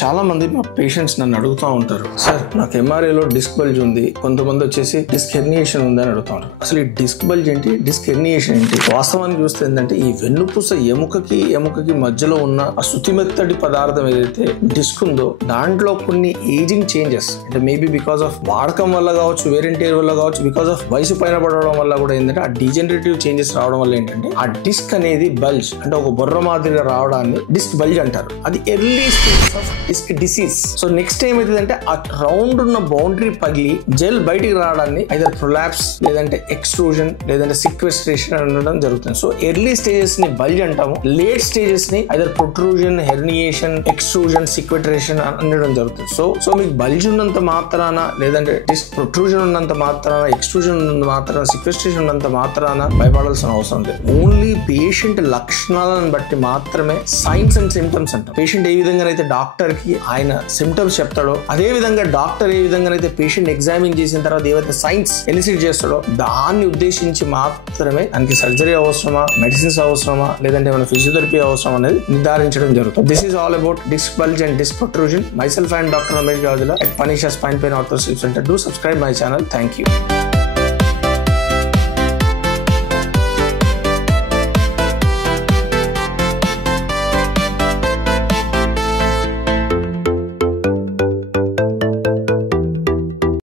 చాలా మంది మా పేషెంట్స్ నన్ను అడుగుతూ ఉంటారు, సార్ నాకు ఎంఆర్ఐలో డిస్క్ బల్జ్ ఉంది, కొంతమంది వచ్చేసి డిస్క్ హెర్నియేషన్ ఉంది అని అడుగుతా ఉంటారు. అసలు ఈ డిస్క్ బల్జ్ ఏంటి, డిస్క్ హెర్నియేషన్ ఏంటి? వాస్తవానికి చూస్తే ఏంటంటే ఈ వెన్నుపూస ఎముకకి మధ్యలో ఉన్న ఆ శుతిమెత్తడి పదార్థం ఏదైతే డిస్క్ ఉందో దాంట్లో కొన్ని ఏజింగ్ చేంజెస్, అంటే మేబీ బికాస్ ఆఫ్ వాడకం వల్ల కావచ్చు, వేరెంటేర్ వల్ల కావచ్చు, బికాస్ ఆఫ్ వయసు పైన పడడం వల్ల కూడా ఏంటంటే ఆ డిజనరేటివ్ చేంజెస్ రావడం వల్ల ఏంటంటే ఆ డిస్క్ అనేది బల్జ్ అంటే ఒక బొర్ర మాదిరిగా రావడాన్ని డిస్క్ బల్జ్ అంటారు. అది early stages of disc disease. So next ఏమైతుందంటే ఆ రౌండ్ ఉన్న బౌండరీ పగిలి జెల్ బయటికి రావడాన్ని ఐదర్ ప్రొలాప్స్ లేదంటే ఎక్స్ట్రూజన్ లేదంటే సిక్వెస్ట్రేషన్ అనడం జరుగుతుంది. సో ఎర్లీ స్టేజెస్ ని బల్జ్ అంటాము, లేట్ స్టేజెస్ ని ఐదర్ ప్రొట్రూజన్, హెర్నియేషన్, ఎక్స్ట్రూజన్, సిక్వెట్రేషన్ అనడం జరుగుతుంది. సో మీకు బల్జ్ ఉన్నంత మాత్రాన లేదంటే డిస్క్ ప్రొట్రూజన్ ఉన్నంత మాత్రాన, ఎక్స్ట్రూజన్ ఉన్నంత మాత్రాన, సిక్వెస్ట్రేషన్ ఉన్నంత మాత్రాన భయపడాల్సిన అవసరం లేదు. ఓన్లీ పేషెంట్ లక్షణాలను బట్టి మాత్రమే సైన్స్ అండ్ సిమ్టమ్స్ అంటాం. పేషెంట్ ఏ విధంగా అయితే డాక్టర్ కి ఆయన సిమ్టమ్స్ చెప్తాడో అదే విధంగా డాక్టర్ ఏ విధంగా అయితే పేషెంట్ ఎగ్జామిన్ చేసిన తర్వాత ఏవైతే సైన్స్ ఎలిసిట్ చేస్తాడో దాన్ని ఉద్దేశించి మాత్రమే దానికి సర్జరీ అవసరమా, మెడిసిన్స్ అవసరమా, లేదంటే ఏమైనా ఫిజియోథెరపీ అవసరం అనేది నిర్ధారించడం జరుగుతుంది. This is all about disc bulge and disc protrusion. Myself and Dr. Ramesh Gajula at Panisha Spine Pain Ortho Sleep Center. Do subscribe my channel. Thank you.